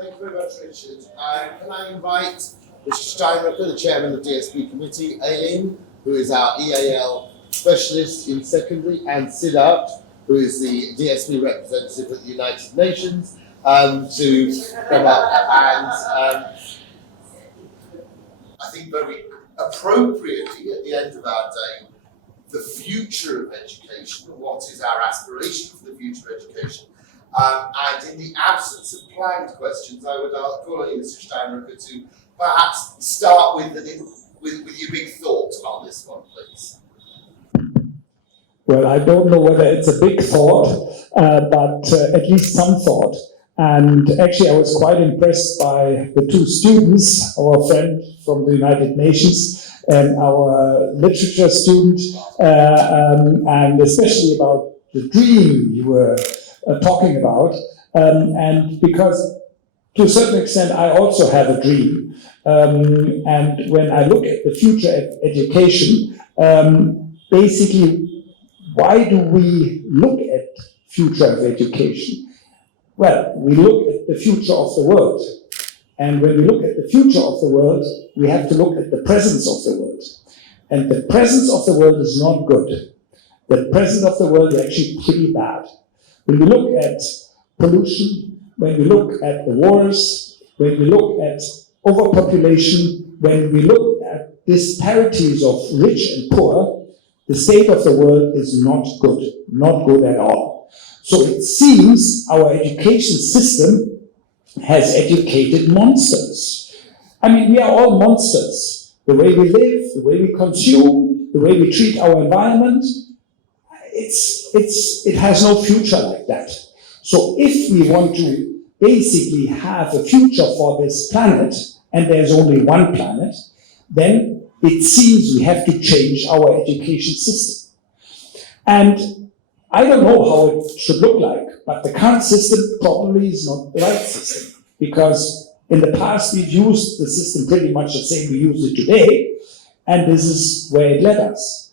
Thank you very much, Richard. Can I invite Mr. Steinruecke, the chairman of the DSB committee, Aileen, who is our EAL specialist in secondary, and Siddharth, who is the DSB representative at the United Nations, to come up and I think very appropriately at the end of our day, the future of education, what is our aspiration for the future of education. And in the absence of planned questions, I would call on you, Mr. Steinruecke, to perhaps start with your big thoughts on this one, please. Well, I don't know whether it's a big thought, but at least some thought. And actually, I was quite impressed by the two students, our friend from the United Nations and our literature student, and especially about the dream you were talking about. And because to a certain extent, I also have a dream. And when I look at the future of education, basically, why do we look at future of education? Well, we look at the future of the world. And when we look at the future of the world, we have to look at the presence of the world. And the presence of the world is not good. The presence of the world is actually pretty bad. When we look at pollution, when we look at the wars, when we look at overpopulation, when we look at disparities of rich and poor, the state of the world is not good at all. So it seems our education system has educated monsters. I mean, we are all monsters. The way we live, the way we consume, the way we treat our environment, it has no future like that. So if we want to basically have a future for this planet, and there's only one planet, then it seems we have to change our education system. And I don't know how it should look like, but the current system probably is not the right system, because in the past we've used the system pretty much the same we use it today, and this is where it led us.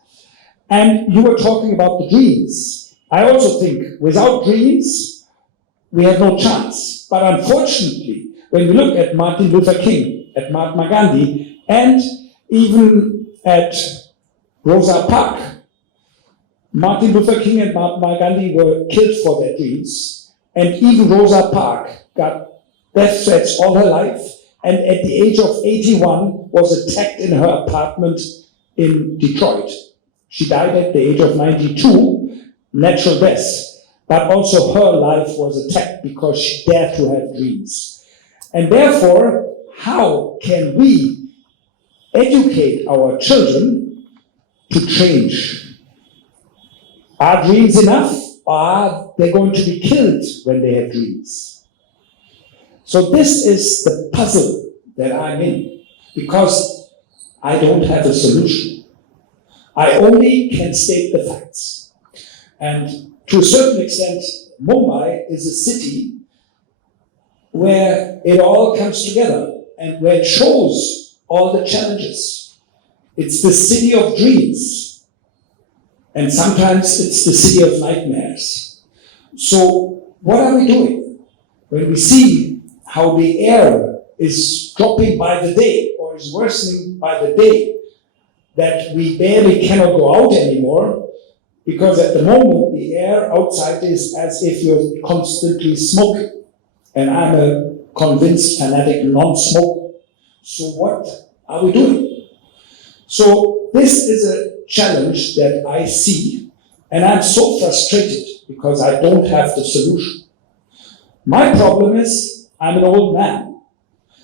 And you were talking about the dreams. I also think without dreams, we have no chance. But unfortunately, when we look at Martin Luther King, at Mahatma Gandhi, and even at Rosa Parks, Martin Luther King and Mahatma Gandhi were killed for their dreams, and even Rosa Parks got death threats all her life, and at the age of 81 was attacked in her apartment in Detroit. She died at the age of 92, natural death, but also her life was attacked because she dared to have dreams. And therefore, how can we educate our children to change? Are dreams enough, or are they going to be killed when they have dreams? So this is the puzzle that I'm in, because I don't have a solution. I only can state the facts. And to a certain extent, Mumbai is a city where it all comes together and where it shows all the challenges. It's the city of dreams. And sometimes it's the city of nightmares. So what are we doing when we see how the air is dropping by the day or is worsening by the day, that we barely cannot go out anymore, because at the moment the air outside is as if you're constantly smoking. And I'm a convinced fanatic non-smoker. So what are we doing? So this is a challenge that I see, and I'm so frustrated because I don't have the solution. My problem is I'm an old man.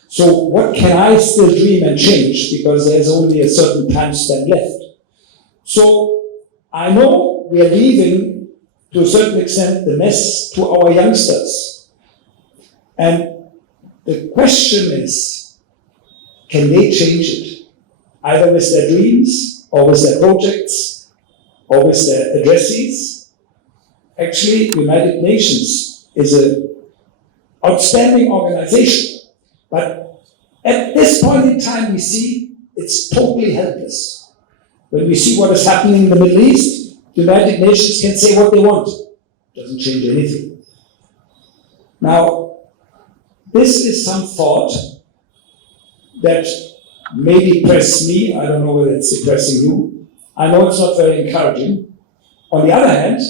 So what can I still dream and change, because there's only a certain time span left. So I know we are leaving, to a certain extent, the mess to our youngsters. And the question is, can they change it? Either with their dreams, or with their projects, or with their addresses. Actually, United Nations is an outstanding organization, but at this point in time we see it's totally helpless. When we see what is happening in the Middle East, the United Nations can say what they want. It doesn't change anything. Now, this is some thought that may depress me. I don't know whether it's depressing you. I know it's not very encouraging. On the other hand,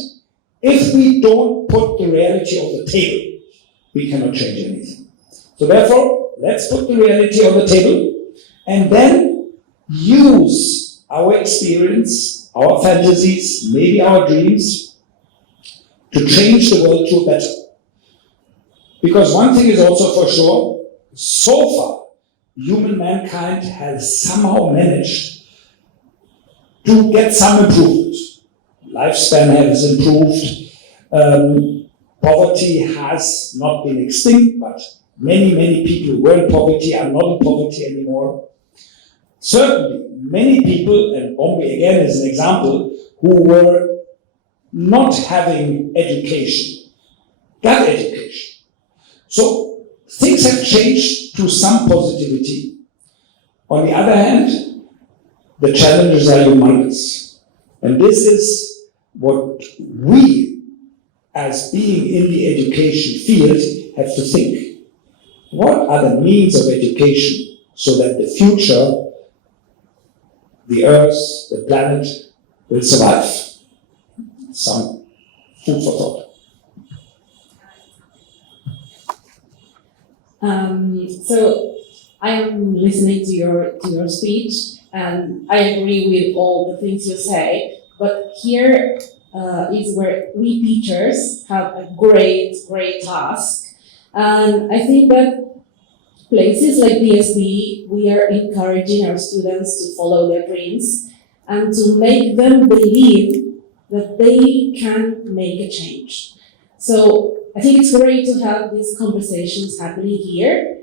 if we don't put the reality on the table, we cannot change anything. So therefore, let's put the reality on the table and then use our experience, our fantasies, maybe our dreams to change the world to a better. Because one thing is also for sure, so far, human mankind has somehow managed to get some improvement. Lifespan has improved, poverty has not been extinct, but many people who were in poverty are not in poverty anymore. Certainly, many people, and Bombay again is an example, who were not having education, got education. So things have changed to some positivity. On the other hand, the challenges are humongous. And this is what we, as being in the education field, have to think. What are the means of education so that the future, the Earth, the planet, will survive? Some food for thought. So I am listening to your speech, and I agree with all the things you say. But here is where we teachers have a great task, and I think that places like DSB, we are encouraging our students to follow their dreams and to make them believe that they can make a change. So I think it's great to have these conversations happening here,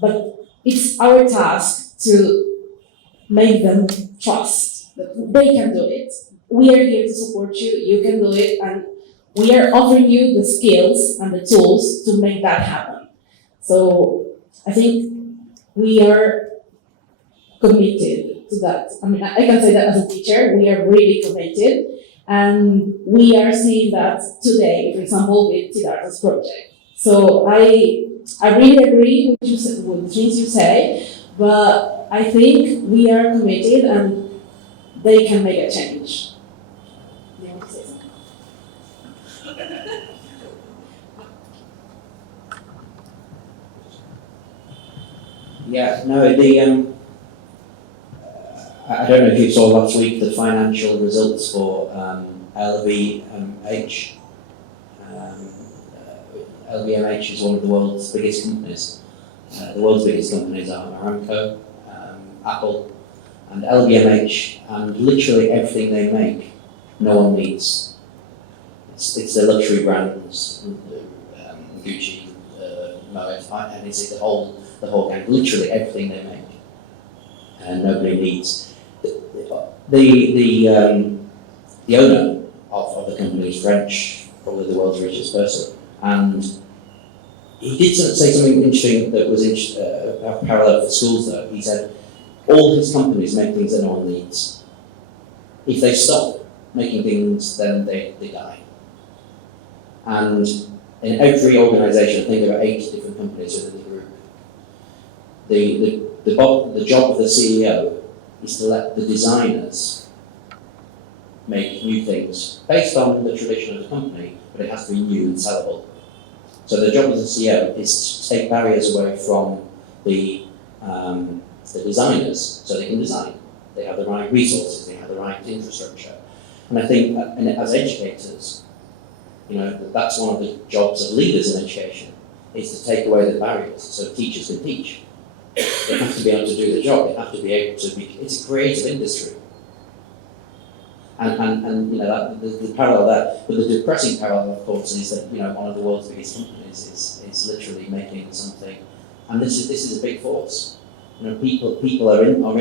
but it's our task to make them trust that they can do it. We are here to support you, you can do it, and we are offering you the skills and the tools to make that happen. So I think we are committed to that. I mean, I can say that as a teacher, we are really committed. And we are seeing that today, for example, with Siddhartha's project. So I really agree with the things you say, but I think we are committed and they can make a change. You want to say something? Yeah, no, I don't know if you saw last week the financial results for LVMH. LVMH is one of the world's biggest companies. The world's biggest companies are Aramco, Apple, and LVMH, and literally everything they make, no one needs. It's the luxury brands, Gucci, Moet, and it's the whole gang, literally everything they make, and nobody needs. The owner of the company is French, probably the world's richest person, and he did say something interesting that was parallel for schools though. He said all his companies make things that no one needs. If they stop making things, then they die. And in every organisation, I think there are 8 different companies within the group. The job of the CEO is to let the designers make new things based on the tradition of the company, but it has to be new and sellable. So the job of the CEO is to take barriers away from the designers so they can design. They have the right resources, they have the right infrastructure. And I think as educators, that's one of the jobs of leaders in education, is to take away the barriers so teachers can teach. They have to be able to do the job. They have to be able to be. It's a creative industry, and the parallel there. But the depressing parallel, of course, is that one of the world's biggest companies is literally making something, and this is a big force. People are on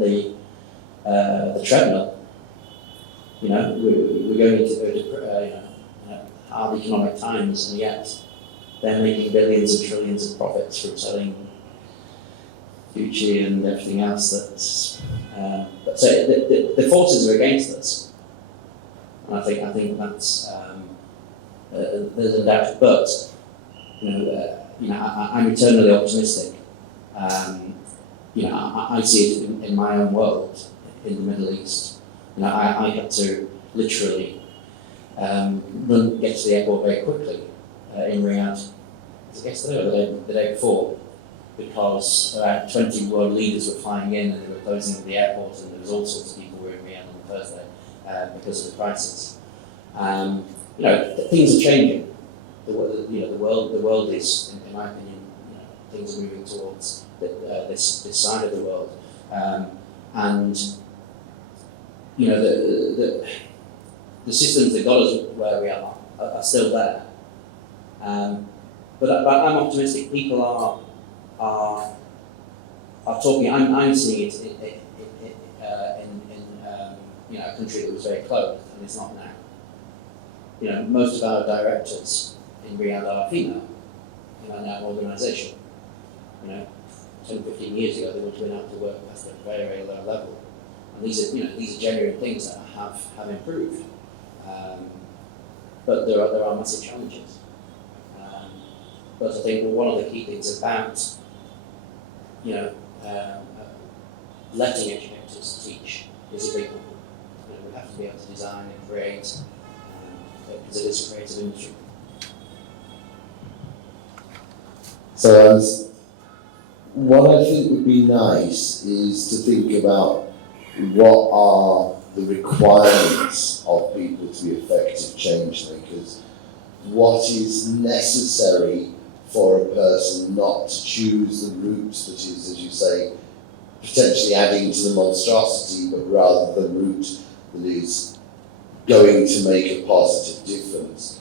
the treadmill. We're going into hard economic times, and yet they're making billions and trillions of profits from selling Gucci and everything else. So the forces are against us, and I think that's there's a doubt. But I'm eternally optimistic. I see it in my own world in the Middle East. I had to literally get to the airport very quickly in Riyadh. Was it yesterday or the day before? Because about 20 world leaders were flying in and they were closing the airport, and there was all sorts of people who were in Riyadh on Thursday because of the crisis. Things are changing. The world is, in my opinion, things are moving towards this side of the world, and the systems that got us where we are still there. But I'm optimistic. People are talking. I'm seeing it in a country that was very closed, and it's not now. Most of our directors in Riyadh are female in our organisation. 10, 15 years ago, they would have been able to work at a very, very low level. And these are genuine things that have improved. But there are massive challenges. But I think one of the key things about letting educators teach is a big one. We have to be able to design and create, because it is a creative industry. So what I think would be nice is to think about what are the requirements of people to be effective change makers. What is necessary for a person not to choose the route that is, as you say, potentially adding to the monstrosity, but rather the route that is going to make a positive difference.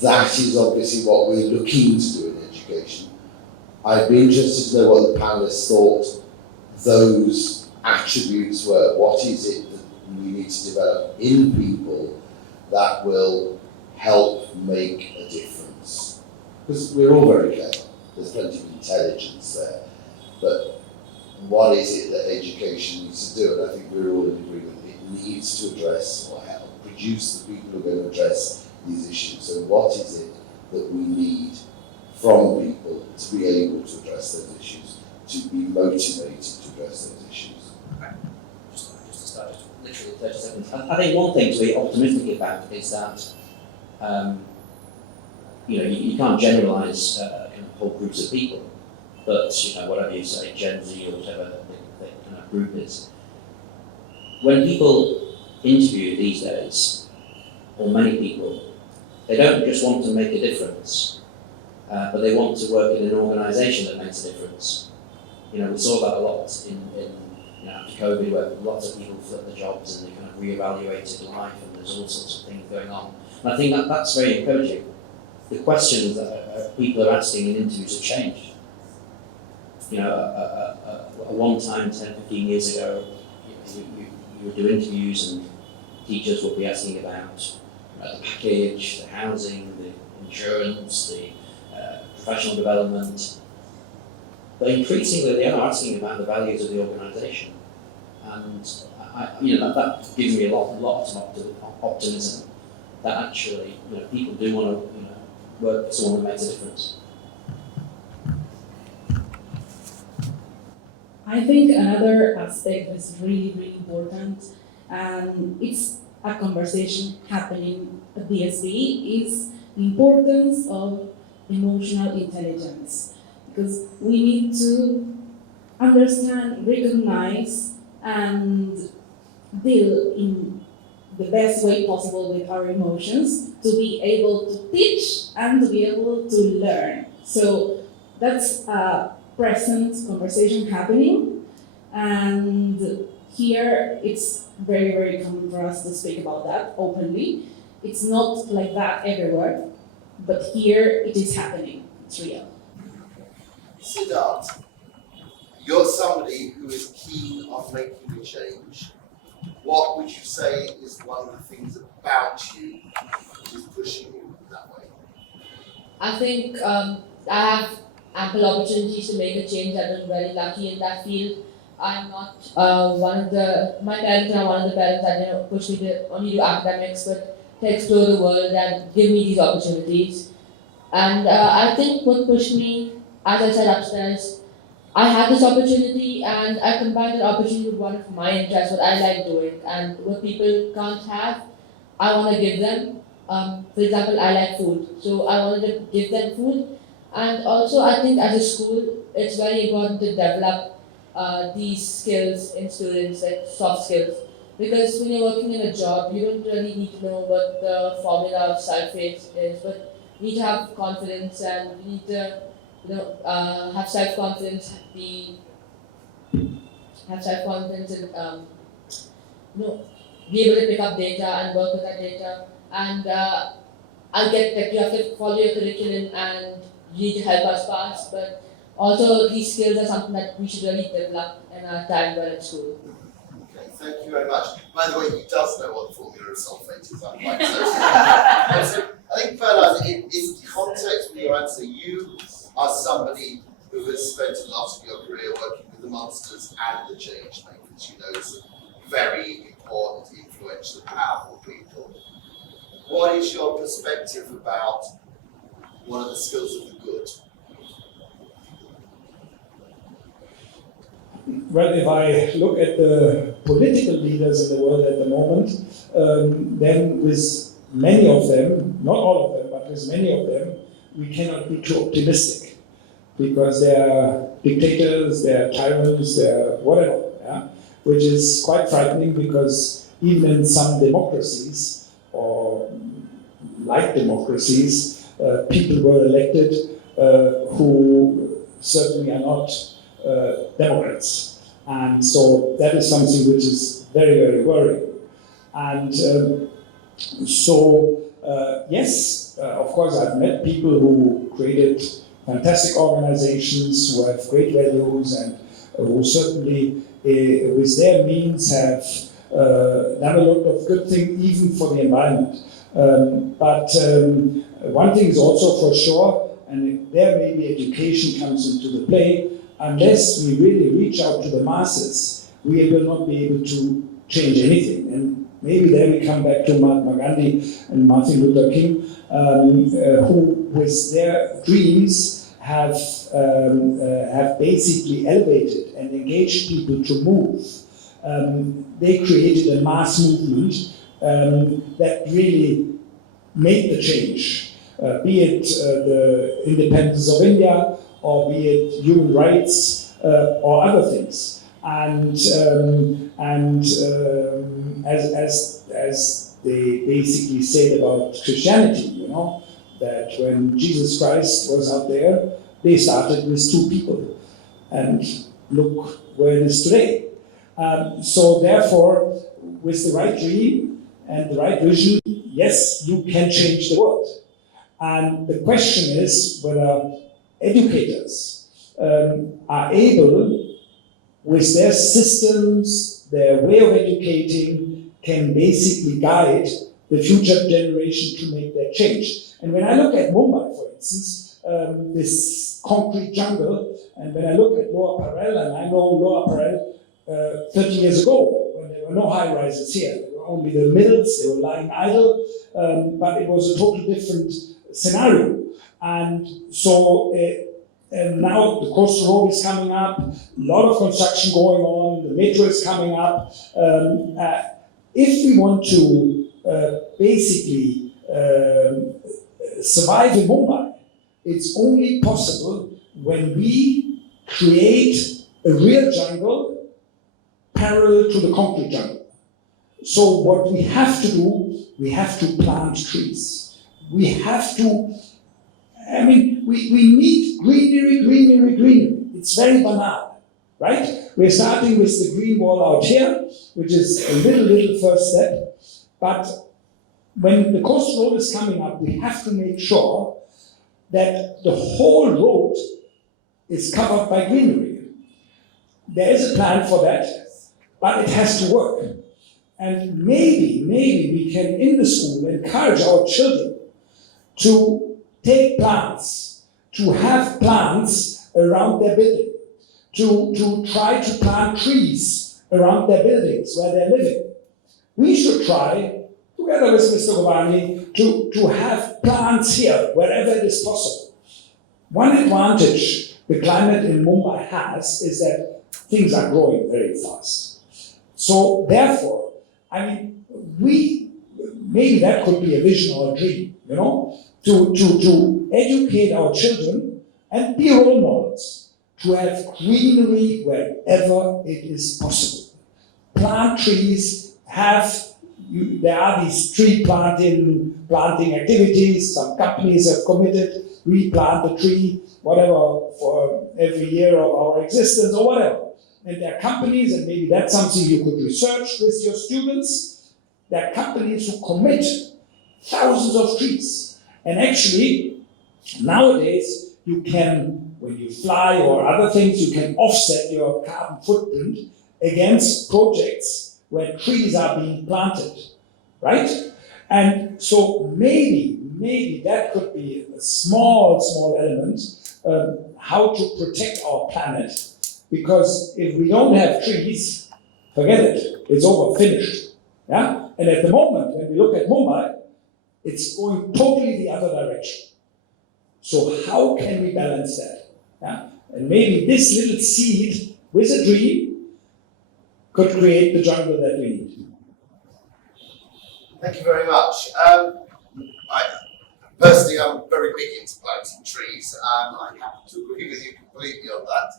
That is obviously what we're looking to do in education. I'd be interested to know what the panelists thought those attributes were. What is it that we need to develop in people that will help make a difference? Because we're all very clever, there's plenty of intelligence there, but what is it that education needs to do? And I think we're all in agreement, it needs to address or help produce the people who are going to address these issues. So what is it that we need from people to be able to address those issues, to be motivated to address those issues? Just to start, just literally 30 seconds. I think one thing to be optimistic about is that you can't generalise whole groups of people, but whatever you say, Gen Z or whatever the kind of group is. When people interview these days, or many people, they don't just want to make a difference, but they want to work in an organisation that makes a difference. We saw that a lot in after COVID, where lots of people flipped their jobs and they kind of reevaluated life, and there's all sorts of things going on. And I think that's very encouraging. The questions that people are asking in interviews have changed. A one-time 10, 15 years ago, you would do interviews and teachers would be asking about the package, the housing, the insurance, the professional development. But increasingly they are asking about the values of the organisation. And that gives me a lot of optimism that actually people do want to work for someone that makes a difference. I think another aspect that's really, really important, and it's a conversation happening at DSB, is the importance of emotional intelligence. Because we need to understand, recognize, and deal in the best way possible with our emotions to be able to teach and to be able to learn. So that's a present conversation happening, and here it's very, very common for us to speak about that openly. It's not like that everywhere, but here it is happening. It's real. Siddharth, you're somebody who is keen on making a change. What would you say is one of the things about you which is pushing you that way? I think I have ample opportunities to make a change. I've been very lucky in that field. I'm not my parents are one of the parents that push me to only do academics, but to explore the world and give me these opportunities. And I think what pushed me, as I said upstairs, I had this opportunity and I combined the opportunity with one of my interests, what I like doing, and what people can't have, I want to give them. For example, I like food, so I wanted to give them food. And also, I think as a school, it's very important to develop these skills in students, like soft skills. Because when you're working in a job, you don't really need to know what the formula of sulfate is, but you need to have confidence and you need to, have self-confidence, have self-confidence and, be able to pick up data and work with that data. And I get that you have to follow your curriculum and you need to help us pass, but also these skills are something that we should really develop in our time while at school. Okay, thank you very much. By the way, he does know what the formula of sulfate is. I'm quite certain. I think, Bernhard, in context with your answer, you are somebody who has spent a lot of your career working with the monsters and the change makers. You know, some very important, influential, powerful people. What is your perspective about one of the skills of the good? Well, if I look at the political leaders in the world at the moment, then with many of them, not all of them, but with many of them, we cannot be too optimistic because they are dictators, they are tyrants, they are whatever, yeah? Which is quite frightening because even in some democracies, or like democracies, people were elected who certainly are not Democrats. And so that is something which is very, very worrying. And yes, of course, I've met people who created fantastic organizations, who have great values, and who certainly, with their means, have done a lot of good things, even for the environment. But one thing is also for sure, and there maybe education comes into the play, unless we really reach out to the masses, we will not be able to change anything. And maybe there we come back to Mahatma Gandhi and Martin Luther King, who with their dreams have basically elevated and engaged people to move. They created a mass movement that really made the change, be it the independence of India, or be it human rights, or other things. And as they basically said about Christianity, you know, that when Jesus Christ was out there, they started with 2 people. And look where it is today. So therefore, with the right dream and the right vision, yes, you can change the world. And the question is whether educators are able, with their systems, their way of educating, can basically guide the future generation to make that change. And when I look at Mumbai, for instance, this concrete jungle, and when I look at Lower Parel, and I know Lower Parel 30 years ago, when there were no high-rises here, there were only the mills, they were lying idle, but it was a totally different scenario. And so, and now the coastal road is coming up, a lot of construction going on, the metro is coming up. If we want to basically survive in Mumbai, it's only possible when we create a real jungle parallel to the concrete jungle. So what we have to do, we have to plant trees. We have to, I mean, we need greenery, greenery, greenery. It's very banal, right? We're starting with the green wall out here, which is a little first step. But when the coastal road is coming up, we have to make sure that the whole road is covered by greenery. There is a plan for that, but it has to work. And maybe we can, in the school, encourage our children to take plants, to have plants around their building, to try to plant trees around their buildings where they're living. We should try, together with Mr. Gobani, to have plants here wherever it is possible. One advantage the climate in Mumbai has is that things are growing very fast. So therefore, I mean, maybe that could be a vision or a dream, you know, to educate our children and be role models, to have greenery wherever it is possible. Plant trees, there are these tree planting activities. Some companies have committed, we plant a tree, whatever, for every year of our existence or whatever. And there are companies, and maybe that's something you could research with your students, there are companies who commit thousands of trees. And actually, nowadays, you can, when you fly or other things, you can offset your carbon footprint against projects where trees are being planted, right? And so maybe that could be a small element, how to protect our planet. Because if we don't have trees, forget it, it's over, finished. Yeah? And at the moment, when we look at Mumbai, it's going totally the other direction. So how can we balance that? Yeah? And maybe this little seed with a dream could create the jungle that we need. Thank you very much. Personally, I'm very big into planting trees. I happen to agree with you completely on that.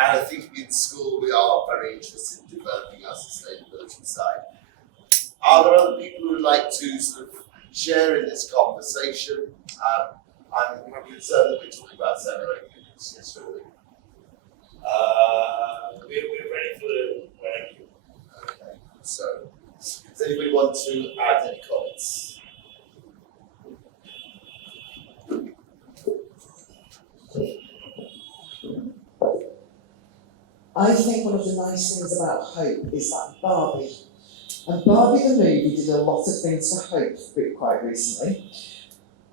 And I think in school we are very interested in developing our sustainability side. Are there other people who would like to sort of share in this conversation? I'm concerned that we're talking about 7 or 8 minutes. Yes, really. We're ready for whatever you want. Okay, so does anybody want to add any comments? I think one of the nice things about Hope is that Barbie. And Barbie the movie did a lot of things for Hope quite recently.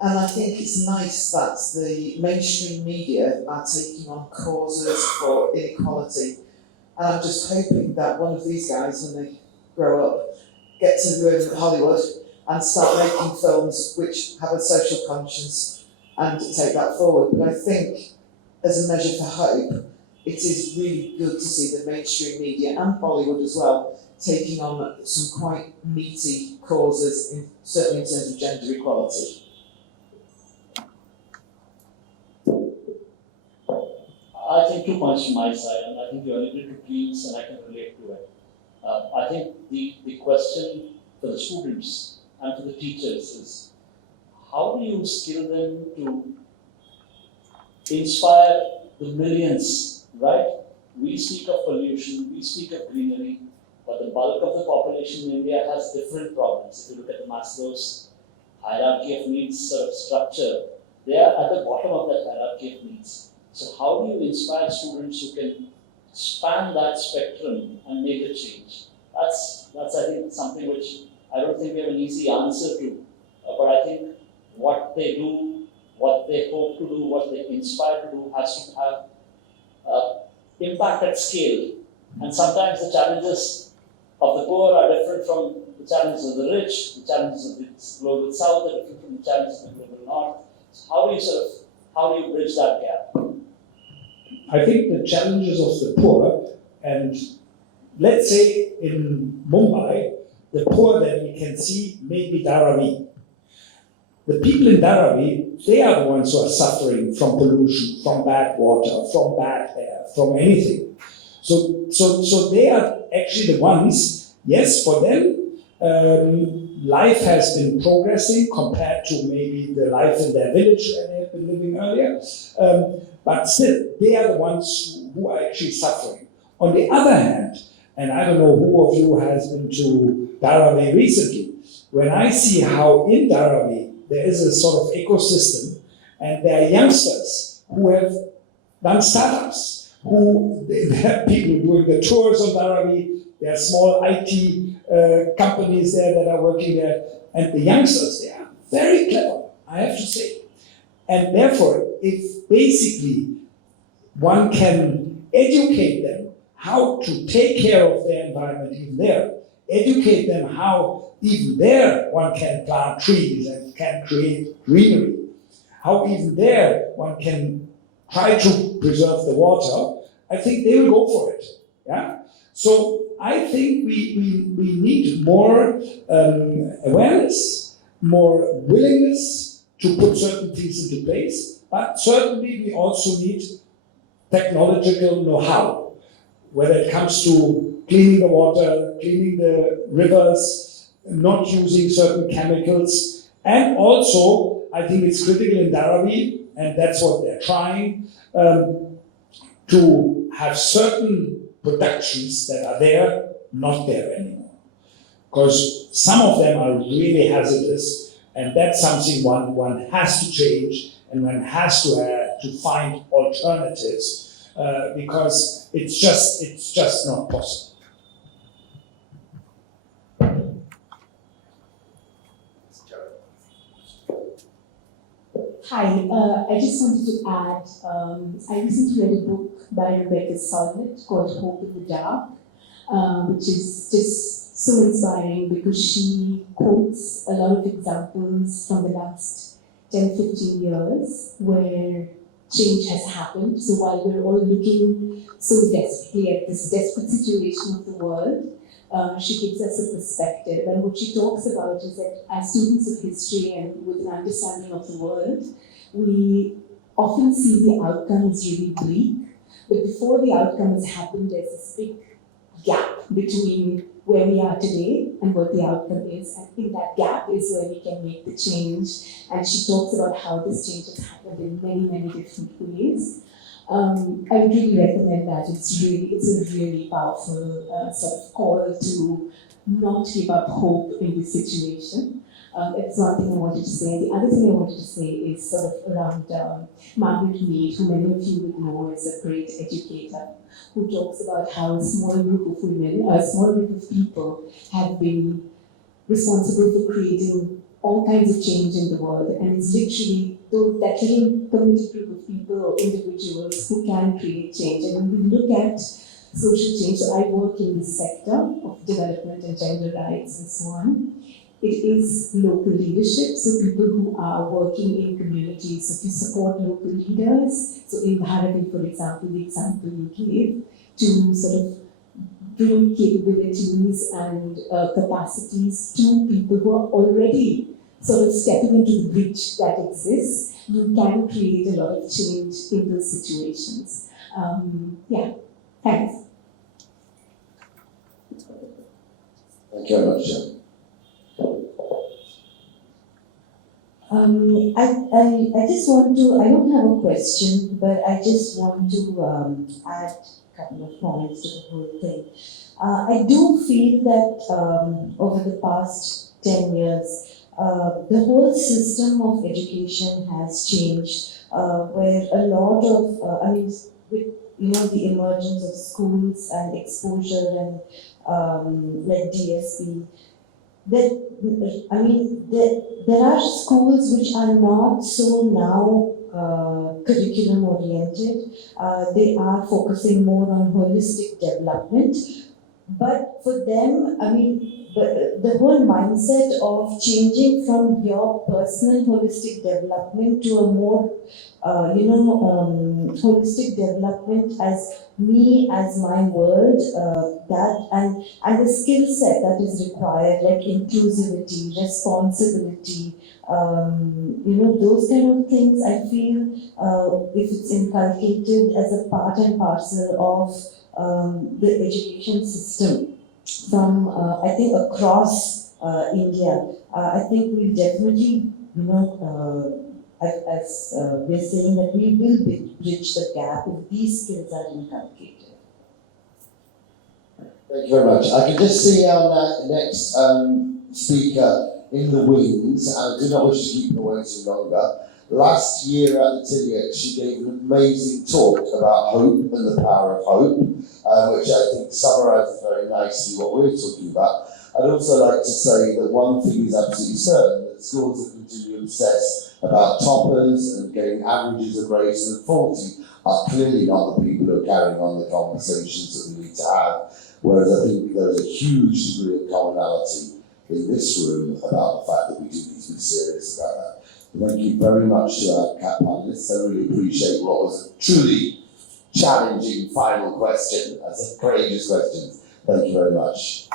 And I think it's nice that the mainstream media are taking on causes for inequality. And I'm just hoping that one of these guys, when they grow up, get to Hollywood and start making films which have a social conscience and take that forward. But I think, as a measure for hope, it is really good to see the mainstream media and Bollywood as well taking on some quite meaty causes, certainly in terms of gender equality. I think 2 points from my side, and I think you alluded to dreams, and I can relate to it. I think the question for the students and for the teachers is, how do you skill them to inspire the millions, right? We speak of pollution, we speak of greenery, but the bulk of the population in India has different problems. If you look at Maslow's hierarchy of needs sort of structure, they are at the bottom of that hierarchy of needs. So how do you inspire students who can span that spectrum and make a change? That's I think something which I don't think we have an easy answer to, but I think what they do, what they hope to do, what they inspire to do has to have impact at scale. And sometimes the challenges of the poor are different from the challenges of the rich, the challenges of the global south are different from the challenges of the global north. So how do you bridge that gap? I think the challenges of the poor, and let's say in Mumbai, the poor that we can see may be Dharavi. The people in Dharavi, they are the ones who are suffering from pollution, from bad water, from bad air, from anything. So they are actually the ones, yes, for them, life has been progressing compared to maybe the life in their village where they have been living earlier. But still, they are the ones who are actually suffering. On the other hand, and I don't know who of you has been to Dharavi recently, when I see how in Dharavi there is a sort of ecosystem, and there are youngsters who have done startups, there are people doing the tours of Dharavi, there are small IT companies there that are working there, and the youngsters there are very clever, I have to say. And therefore, if basically one can educate them how to take care of their environment even there, educate them how even there one can plant trees and can create greenery, how even there one can try to preserve the water, I think they will go for it. Yeah. So I think we need more awareness, more willingness to put certain things into place, but certainly we also need technological know-how, whether it comes to cleaning the water, cleaning the rivers, not using certain chemicals, and also I think it's critical in Dharavi, and that's what they're trying, to have certain productions that are there, not there anymore. Because some of them are really hazardous, and that's something one has to change, and one has to find alternatives, because it's just not possible. Hi, I just wanted to add, I recently read a book by Rebecca Solnit called Hope in the Dark, which is just so inspiring because she quotes a lot of examples from the last 10-15 years where change has happened. So while we're all looking so desperately at this desperate situation of the world, she gives us a perspective. And what she talks about is that as students of history and with an understanding of the world, we often see the outcome is really bleak, but before the outcome has happened, there's this big gap between where we are today and what the outcome is. And in that gap is where we can make the change. And she talks about how this change has happened in many, many different ways. I would really recommend that. It's a really powerful sort of call to not give up hope in this situation. That's one thing I wanted to say. The other thing I wanted to say is sort of around Margaret Mead, who many of you would know is a great educator, who talks about how a small group of women, a small group of people have been responsible for creating all kinds of change in the world. And it's literally that little community group of people or individuals who can create change. And when we look at social change, so I work in the sector of development and gender rights and so on. It is local leadership, so people who are working in communities. So if you support local leaders, so in Dharavi, for example, the example you gave, to sort of bring capabilities and capacities to people who are already sort of stepping into the breach that exists, you can create a lot of change in those situations. Yeah, thanks. Thank you very much, Jen. I just want to, I don't have a question, but I just want to add a couple of points to the whole thing. I do feel that over the past 10 years, the whole system of education has changed, where a lot of, with the emergence of schools and exposure and like DSB, there are schools which are not so now curriculum oriented. They are focusing more on holistic development. But for them, the whole mindset of changing from your personal holistic development to a more, holistic development as me, as my world, that and the skill set that is required, like inclusivity, responsibility, those kind of things. I feel if it's inculcated as a part and parcel of the education system from I think across India, I think we'll definitely as we're saying that we will bridge the gap if these skills are inculcated. Thank you very much. I can just see our next speaker in the wings. I do not wish to keep her waiting longer. Last year at the TILIAC, she gave an amazing talk about hope and the power of hope, which I think summarises very nicely what we're talking about. I'd also like to say that one thing is absolutely certain, that schools that continue to obsess about toppers and getting averages of greater than 40 are clearly not the people who are carrying on the conversations that we need to have. Whereas I think there's a huge degree of commonality in this room about the fact that we do need to be serious about that. Thank you very much to our CAP panelists. I really appreciate what was a truly challenging final question. That's a courageous question. Thank you very much.